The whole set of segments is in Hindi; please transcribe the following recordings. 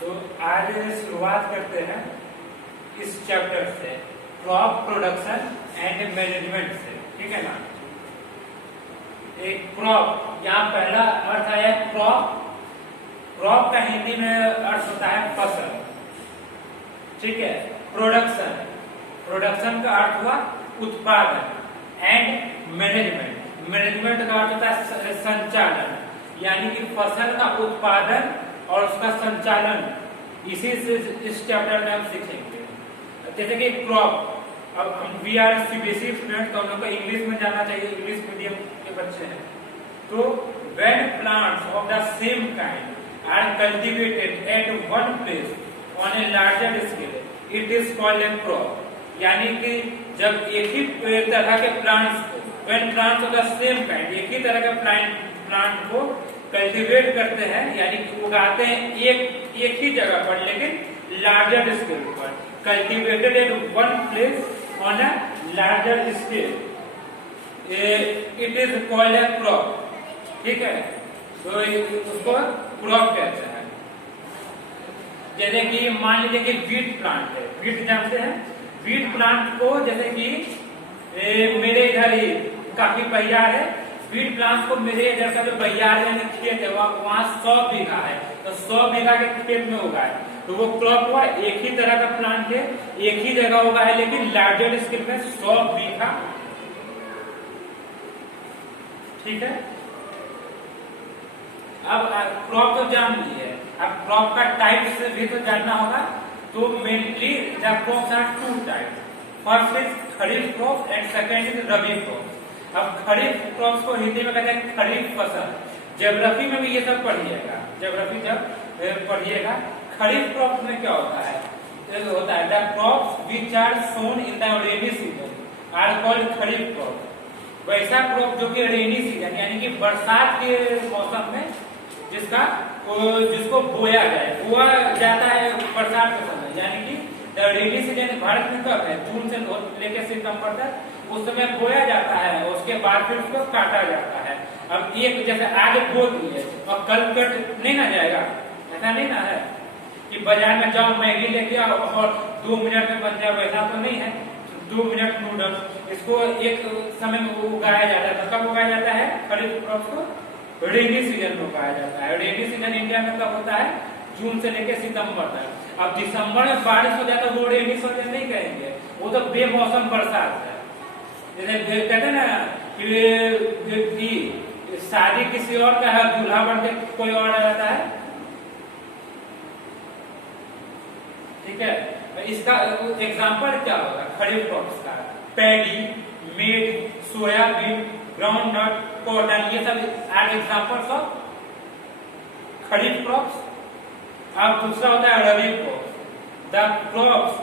तो आज शुरुआत करते हैं इस चैप्टर से, क्रॉप प्रोडक्शन एंड मैनेजमेंट से। ठीक है ना। एक क्रॉप, यहाँ पहला अर्थ आया क्रॉप। क्रॉप का हिंदी में अर्थ होता है फसल। ठीक है। प्रोडक्शन, प्रोडक्शन का अर्थ हुआ उत्पादन। एंड मैनेजमेंट, मैनेजमेंट का अर्थ होता है संचालन, यानी कि फसल का उत्पादन और उसका संचालन। इसी से इस चैप्टर में हम सीखेंगे। जैसे कि क्रॉप, अब हम वी आर सीबीएसई स्टूडेंट, तो हम लोग को इंग्लिश में जाना चाहिए, इंग्लिश मीडियम के बच्चे हैं। तो when plants of the same kind are cultivated at one place on a larger scale, it is called a crop. यानी कि जब एक ही तरह के प्लांट्स को, when plants of the same kind, एक ही तरह के प्लांट को कल्टीवेट करते हैं, यानी कि उगाते हैं एक ही जगह पर, लेकिन लार्जर स्केल पर, cultivated at one place on a larger scale, it is called a crop. ठीक है। तो उसको क्रॉप कहते हैं। जैसे कि मान लीजिए कि वीट प्लांट है, वीट जानते हैं। वीट प्लांट को जैसे कि मेरे इधर ही काफी बहियार है, वीट प्लांट को मेरे इधर का जो बहियार यानी खेत है वहाँ 100 बीघा है, तो 100 बीघा के खेत में उगा है, तो वो क्रॉप हुआ। एक ही तरह का प्लांट है, एक ही जगह उगा है, लेकिन लार्जर स्केल में 100 बीघा। ठीक है। अब क्रॉप तो जान ली है, अब क्रॉप का टाइप से भी तो जानना होगा। तो mainly the crops are two type, first is kharif crop and second is rabi crop. अब खरीफ क्रॉप्स को हिंदी में कहते हैं खरीफ फसल। ज्योग्राफी में भी ये सब पढ़िएगा, ज्योग्राफी जब पढ़िएगा। खरीफ क्रॉप में क्या होता है, होता है the crops which are sown in the rainy season are called kharif crop. वैसा क्रॉप जो कि रेनी सीजन यानी कि बरसात के मौसम में जिसको बोया जाता है बरसात के समय, यानी कि रेनी सीजन भारत में कब है, जून से लेकर सितंबर तक, उस समय बोया जाता है, उसके बाद फिर उसको काटा जाता है। अब एक जैसे आज बो दिए और कल कट नहीं ना जाएगा, ऐसा नहीं ना है कि बाजार में जाओ मैगी लेके आओ और 2 मिनट में बन जाए, वैसा तो नहीं है। 2 मिनट नूडल्स, इसको एक समय में उगाया जाता है। कब उगाया जाता है खरीफ क्रॉप को? रेनी सीजन में उगाया जाता है। रेनी सीजन इंडिया में कब होता है? जून से लेकर सितंबर तक। अब दिसंबर में बारिश हो जाता है, वो रेनी सीजन नहीं कहेंगे, वो तो बेमौसम बरसात है। जैसे कहते ना कि शादी किसी और का है, दूल्हा बन के कोई और आ जाता है। ठीक है। इसका एग्जाम्पल क्या होगा खरीफ क्रॉप्स का? Paddy, maize, soybean, groundnut, cotton, ये सब are examples of kharif crops. अब दूसरा होता है rabi crops. The crops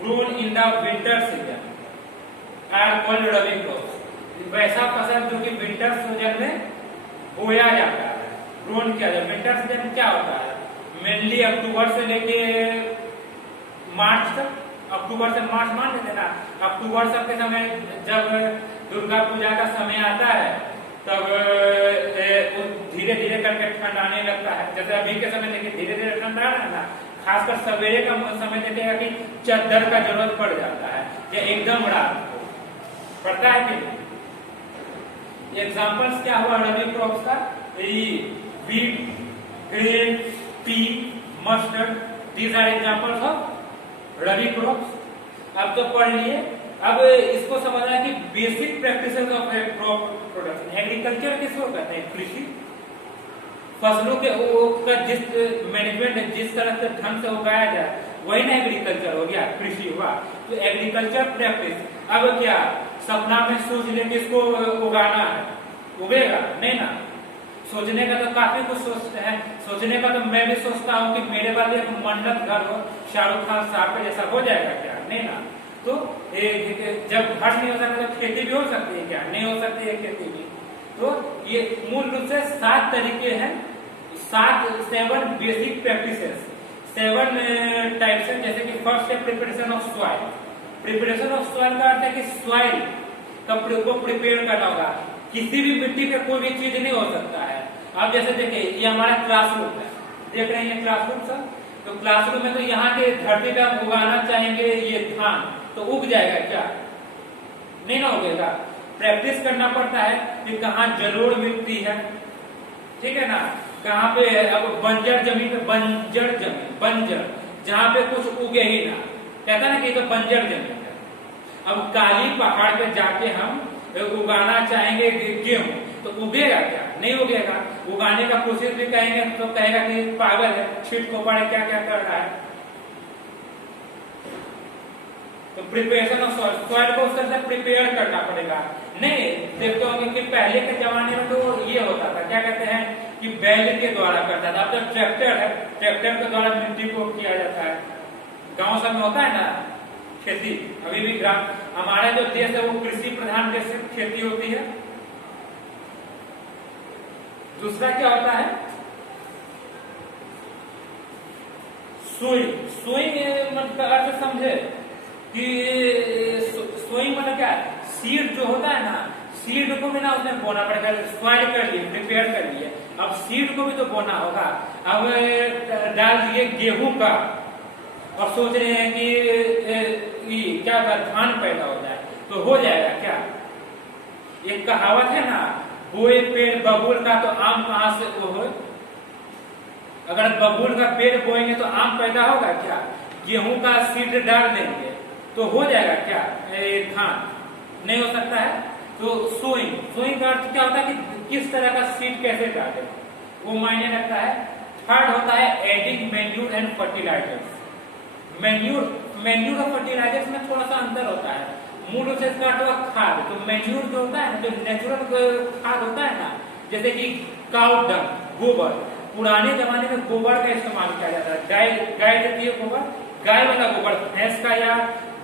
grown in the winter season are called rabi crops. वैसा फसल जो कि विंटर सीजन में बोया जाता है, ग्रोन किया जाता है। विंटर सीजन क्या होता है? मेनली अक्टूबर से लेके मार्च तक, अक्टूबर से मार्च मान लेते ना, अक्टूबर तक के समय जब दुर्गा पूजा का समय आता है, तब धीरे धीरे करके ठंड आने लगता है। जैसे अभी के समय देखिए धीरे धीरे ठंड आ रहा है ना, खासकर सवेरे का समय देखिएगा कि चादर का जरूरत पड़ जाता है, या एकदम रात को पड़ता है कि नहीं। एग्जाम्पल्स क्या हुआ रबी क्रॉप्स का? Wheat, grain, pea, mustard, these are examples of rabi crops. अब तो पढ़ लिए। अब इसको समझना है कि basic practices of crop production. Agriculture किसको कहते हैं? कृषि। फसलों के जिस मैनेजमेंट, जिस तरह से ढंग से उगाया जाए, वही ना एग्रीकल्चर हो गया, कृषि हुआ। तो एग्रीकल्चर प्रैक्टिस। अब क्या सपना में सोच ले कि इसको उगाना है, उगेगा नहीं ना? सोचने का तो काफी कुछ सोचते हैं। सोचने का तो मैं भी सोचता हूँ कि मेरे पास एक मन्नत घर हो, शाहरुख खान साहब का जैसा हो जाएगा क्या? नहीं ना। तो जब घर नहीं हो सकता तो खेती भी हो सकती है क्या? नहीं हो सकती है खेती भी। तो ये मूल रूप से 7 तरीके हैं, 7 बेसिक प्रैक्टिसेस, 7 टाइप्स हैं। जैसे कि फर्स्ट है preparation of soil. Preparation of soil का अर्थ है कि सॉइल को प्रिपेयर करना होगा। किसी भी मिट्टी पे कोई भी चीज नहीं हो सकता है। अब जैसे देखिए ये हमारा क्लासरूम है, देख रहे हैं क्लासरूम सर, तो क्लासरूम में तो यहाँ के धरती पे हम उगाना चाहेंगे ये धान, तो उग जाएगा क्या? नहीं ना उगेगा। प्रैक्टिस करना पड़ता है कि कहाँ जलोढ़ मिट्टी है, ठीक है ना, कहाँ पे अब बंजर जमीन पे, बंजर जहाँ पे कुछ उगे ही ना, कहता ना कि ये तो बंजर जमीन है। अब काली पहाड़ पे जाके हम उगाना चाहेंगे गेहूं, तो उगेगा क्या? नहीं उगेगा। उगाने का कोशिश भी कहेंगे तो कहेगा कि पागल है, छिट को पड़े क्या क्या कर रहा है। तो प्रिपरेशन ऑफ सॉइल को उस तरह से प्रिपेयर करना पड़ेगा। नहीं देखते होंगे कि पहले के जमाने में तो ये होता था, क्या कहते हैं कि बैल के द्वारा करता था। अब तो ट्रैक्टर है, ट्रैक्टर के द्वारा मिट्टी को किया जाता है। गांव सब में होता है ना खेती, अभी भी ग्राम, हमारा जो देश है वो कृषि प्रधान देश से खेती होती है। दूसरा क्या होता है, सोइंग मतलब का अर्थ समझे कि सोइंग मतलब क्या, सीड जो होता है ना, सीड को भी ना उसमें बोना पड़ेगा। सॉइल कर लिए, प्रिपेयर कर लिए, अब सीड को भी तो बोना होगा। अब डाल दिए गेहूं का और सोच रहे हैं कि क्या धान पैदा हो जाए, तो हो जाएगा क्या? एक कहावत है ना, बोए पेड़ बबूल का तो आम कहां से हो। अगर बबूल का पेड़ बोएंगे तो आम पैदा होगा क्या? गेहूं का सीड डाल देंगे तो हो जाएगा क्या धान? नहीं हो सकता है। तो सोइंग का अर्थ क्या होता है कि किस तरह का सीड कैसे डाले, वो मायने रखता है। थर्ड होता है adding manure and fertilizers. Manure और फर्टिलाइजर्स में थोड़ा सा अंतर होता है। मूल रूप से इसका अर्थ हुआ खाद। तो मैन्यूर जो होता है, जो नेचुरल खाद होता है ना, जैसे कि काउ डंग, गोबर, पुराने जमाने में गोबर का इस्तेमाल किया जाता है। गाय देती है गोबर, गाय वाला गोबर, भैंस का या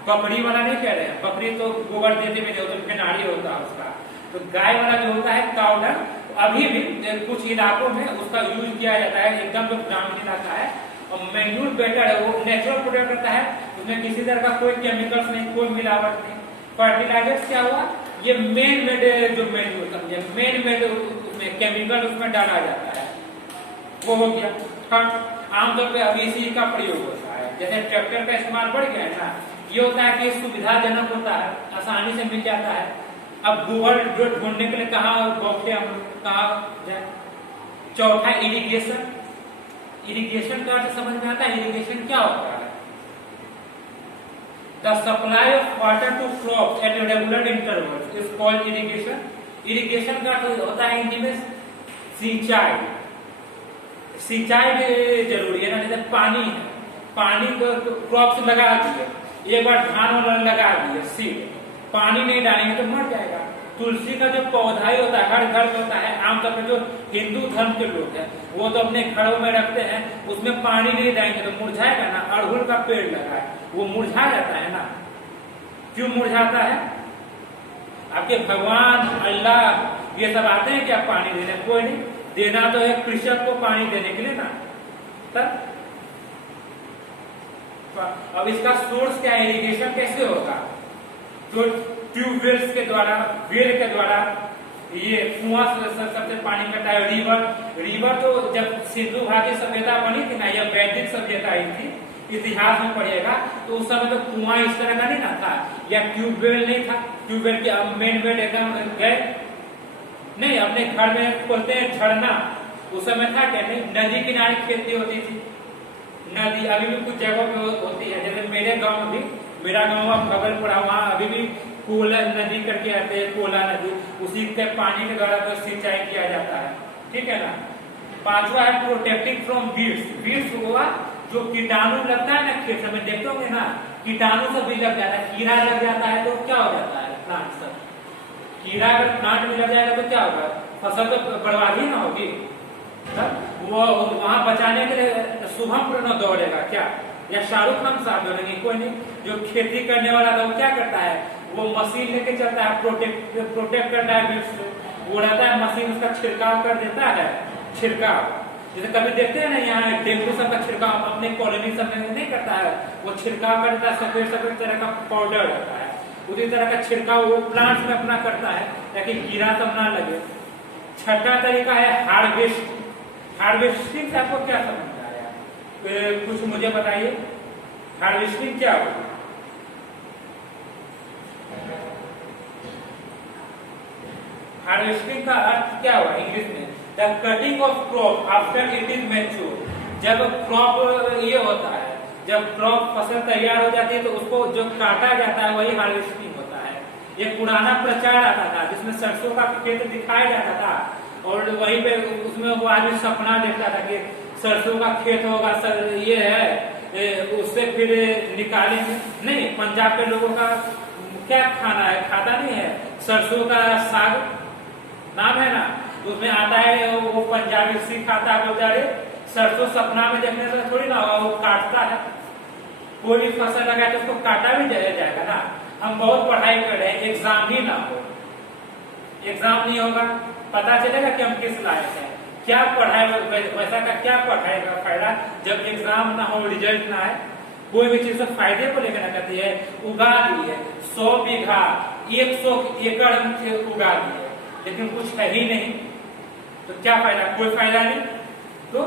बकरी वाला नहीं कह रहे हैं, बकरी तो गोबर देती भी नहीं, तो भेनाड़ी होता है उसका। तो गाय वाला जो होता है काउ डंग, अभी भी कुछ इलाकों में उसका यूज किया जाता है, एकदम जो ग्रामीण इलाका है। और मैन्यूर बेटर है, वो नेचुरल प्रोडक्ट रहता है, उसमें किसी तरह का कोई केमिकल्स नहीं, कोई मिलावट नहीं। फर्टिलाइजर्स क्या हुआ, ये मेन मेड जो मैन्यूर समझे, मेन मेड उसमें केमिकल उसमें डाला जाता है, वो हो गया। आमतौर पे अभी इसी का प्रयोग होता है। जैसे ट्रैक्टर का इस्तेमाल बढ़ गया है ना, ये होता है कि सुविधाजनक होता है, आसानी से मिल जाता है। अब गोबर जो ढूंढने के लिए कहाँ गौखे हम कहाँ जाए। चौथा इरिगेशन। इरिगेशन का अर्थ समझ में आता है, इरिगेशन क्या होता है? The supply of water to crops at regular intervals is called irrigation. Irrigation का अर्थ होता है हिंदी में सिंचाई। सिंचाई जरूरी है ना, जैसे पानी है, पानी को क्रॉप्स लगा दिए, एक बार धान लगा दिए सीड, पानी नहीं डालेंगे तो मर जाएगा। तुलसी का जो पौधा ही होता है, हर घर में होता है। आमतौर पर जो हिंदू धर्म के लोग हैं वो तो अपने घरों में रखते हैं, उसमें पानी नहीं डालेंगे तो मुरझाएगा ना। अड़हुल का पेड़ लगा है, वो मुरझा जाता है ना। क्यों मुरझाता है? आपके भगवान अल्लाह ये सब आते हैं क्या पानी देने? कोई नहीं, देना तो है कृषक को पानी देने के लिए ना। तब अब इसका सोर्स क्या है, इरिगेशन कैसे होगा? जो ट्यूबवेल्स के द्वारा, वेल के द्वारा, ये कुआं सबसे पानी कटा है। रिवर तो जब सिंधु घाटी सभ्यता बनी थी ना, या वैदिक सभ्यता आई थी, इतिहास में पढ़िएगा तो उस समय तो कुआं इस तरह का नहीं ना था, या ट्यूबवेल नहीं था। ट्यूबवेल के मेन वेल एकदम गए नहीं, अपने घर में खोलते हैं झरना, उस समय था क्या? नहीं, नदी किनारे खेती होती थी। नदी अभी भी कुछ जगहों पे होती है, जैसे मेरे गांव में भी, मेरा गांव खबरपुरा, वहाँ अभी भी कोला नदी करके आते हैं, कोला नदी, उसी के पानी के द्वारा तो सिंचाई किया जाता है, ठीक है ना। पांचवा है प्रोटेक्टिंग फ्रॉम वीड्स। वीड्स हुआ जो कीटाणु लगता है ना खेत में, देखते होंगे ना, कीटाणु सब भी लग जाता है, कीड़ा लग जाता है तो क्या हो जाता है प्लांट सब। कीड़ा अगर प्लांट में लग जाएगा तो क्या होगा? फसल तो बर्बाद ही ना होगी। वो वहां बचाने के लिए शुभम प्रणव दौड़ेगा क्या, या शाहरुख खान साहब दौड़ेंगे? कोई नहीं। जो खेती करने वाला था वो क्या करता है, वो मशीन लेके चलता है, प्रोटेक्ट करता है वीड्स से। वो रहता है मशीन, उसका छिड़काव कर देता है। छिड़काव जैसे कभी देखते हैं ना, यहाँ डेंगू सब का छिड़काव अपने कॉलोनी सब में नहीं करता है, वो छिड़काव करता है, सफेद सफेद तरह का पाउडर रहता है, उसी तरह का छिड़काव वो प्लांट में अपना करता है ताकि कीड़ा सब ना लगे। छठा तरीका है हार्वेस्ट। हार्वेस्टिंग से आपको क्या समझ आया? कुछ मुझे बताइए हार्वेस्टिंग क्या होगी? हार्वेस्टिंग का अर्थ क्या हुआ इंग्लिश में? The cutting of crop after it is mature. जब क्रॉप ये होता है, जब क्रॉप फसल तैयार हो जाती है तो उसको जो काटा जाता है वही हार्वेस्टिंग होता है। एक पुराना प्रचार आता था जिसमें सरसों का खेत दिखाया जाता था और वहीं पे उसमें वो आदमी सपना देखता था कि सरसों का खेत होगा, सर ये है, उससे फिर निकालेंगे। नहीं, पंजाब के लोगों का क्या खाना है, खाता नहीं है, सरसों का साग नाम है ना, उसमें आता है वो पंजाबी सिख आता है, बोलता है सरसों सपना में देखने से थोड़ी ना वो काटता है। कोई भी फसल लगाए तो उसको काटा भी जाएगा ना। हम बहुत पढ़ाई कर रहे हैं, एग्जाम ही ना हो, एग्जाम नहीं होगा, पता चलेगा कि हम किस लायक हैं। क्या पढ़ाई, वैसा का क्या पढ़ाई का फायदा जब एग्जाम ना हो, रिजल्ट ना है। कोई भी चीज फायदे को लेकर ना कहती है, उगा दी है 100 बीघा 100 एकड़ उगा दी है, लेकिन कुछ है ही नहीं, तो क्या फायदा? कोई फायदा नहीं। तो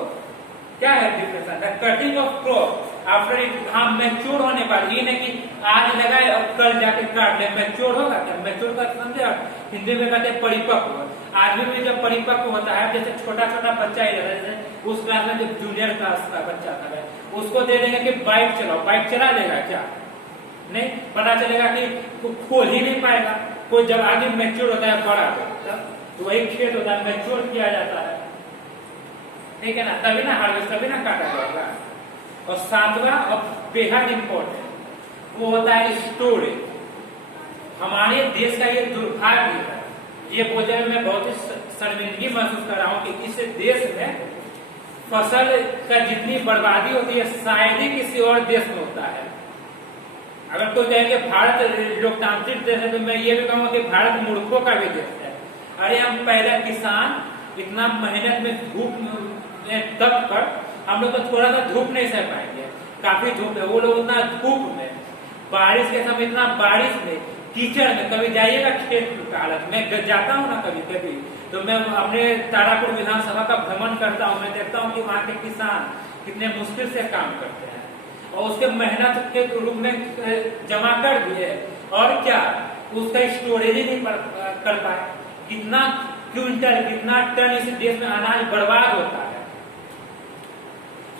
क्या है difference? Cutting of crop after it, हाँ मैच्योर होने पर, ये नहीं कि आज लगाए और कल जाके काट ले। मैच्योर होगा क्या? मैच्योर का समझे आप? हिंदी में कहते हैं परिपक्व। आदमी भी जब परिपक्व होता है, जैसे छोटा छोटा बच्चा ही रहता है, उस क्लास में जब जूनियर क्लास का बच्चा था, उसको दे देंगे कि बाइक चलाओ, बाइक चला लेगा क्या? नहीं, पता चलेगा कि खोल ही नहीं पाएगा। कोई जब आगे मैच्योर होता है, बड़ा तो वही खेत होता है, मैच्योर किया जाता है, ठीक है ना, तभी ना हार्वेस्ट, तभी ना काटा जाएगा। और सातवां और बेहद इंपॉर्टेंट वो होता है स्टोरेज। हमारे देश का ये दुर्भाग्य है, ये बोलने में मैं बहुत ही शर्मिंदगी महसूस कर रहा हूँ कि इस देश में फसल का जितनी बर्बादी होती है शायद ही किसी और देश में होता है। अगर कोई कहेंगे भारत लोकतांत्रिक देश है तो मैं ये भी कहूँगा कि भारत मूर्खों का भी देश है। अरे हम पहले किसान इतना मेहनत में धूप में दब कर, हम लोग तो थोड़ा सा धूप नहीं सह पाएंगे, काफी धूप है, वो लोग उतना धूप में, बारिश के समय इतना बारिश में, कीचड़ में, कभी जाइएगा खेत की हालत। मैं जाता हूँ ना कभी कभी, तो मैं अपने तारापुर विधानसभा का भ्रमण करता हूँ, मैं देखता हूँ कि वहाँ के किसान कितने मुश्किल से काम करते हैं और उसके मेहनत के रूप में जमा कर दिए, और क्या उसका स्टोरेज ही नहीं कर पाए। कितना क्विंटल, कितना टन इस देश में अनाज बर्बाद होता है।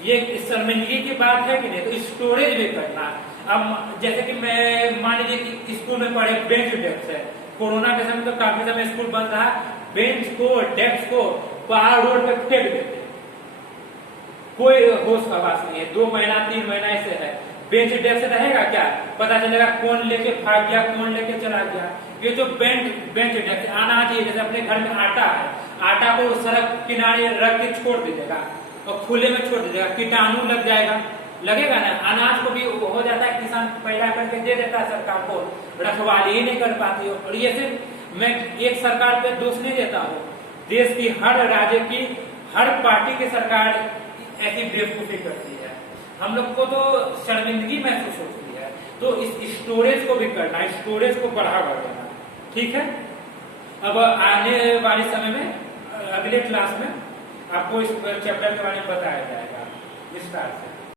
ये शर्मिंदगी की बात है कि नहीं? तो स्टोरेज भी करना। अब जैसे कि मैं मान लीजिए कि स्कूल में पढ़े बेंच डेस्क है, कोरोना के समय तो काफी समय स्कूल बंद रहा, बेंच को डेस्क को बाहर रोड पे फेंक देते, कोई होश हवास नहीं है, 2 महीना 3 महीना ऐसे है। बेंच डेस्क रहेगा क्या? पता चलेगा कौन लेके भाग गया, कौन लेके चला गया। ये जो बेंच डेस्क आना चाहिए, जैसे अपने घर में आटा है, आटा को सड़क किनारे रख के छोड़ दीजिएगा और खुले में छोड़ दीजिएगा, कीटाणु लग जाएगा, लगेगा ना। अनाज को भी हो जाता है, किसान पैदा करके दे देता है सरकार को, रखवाली ही नहीं कर पाती हो। और ये सिर्फ मैं एक सरकार पे दोष नहीं देता हूँ, देश की हर राज्य की हर पार्टी की सरकार ऐसी बेवकूफी करती है, हम लोग को तो शर्मिंदगी महसूस होती है। तो इस स्टोरेज को भी करना, स्टोरेज को बढ़ावा देना, ठीक है। अब आने वाले समय में अगले क्लास में आपको इस चैप्टर के बारे में बताया जाएगा विस्तार से।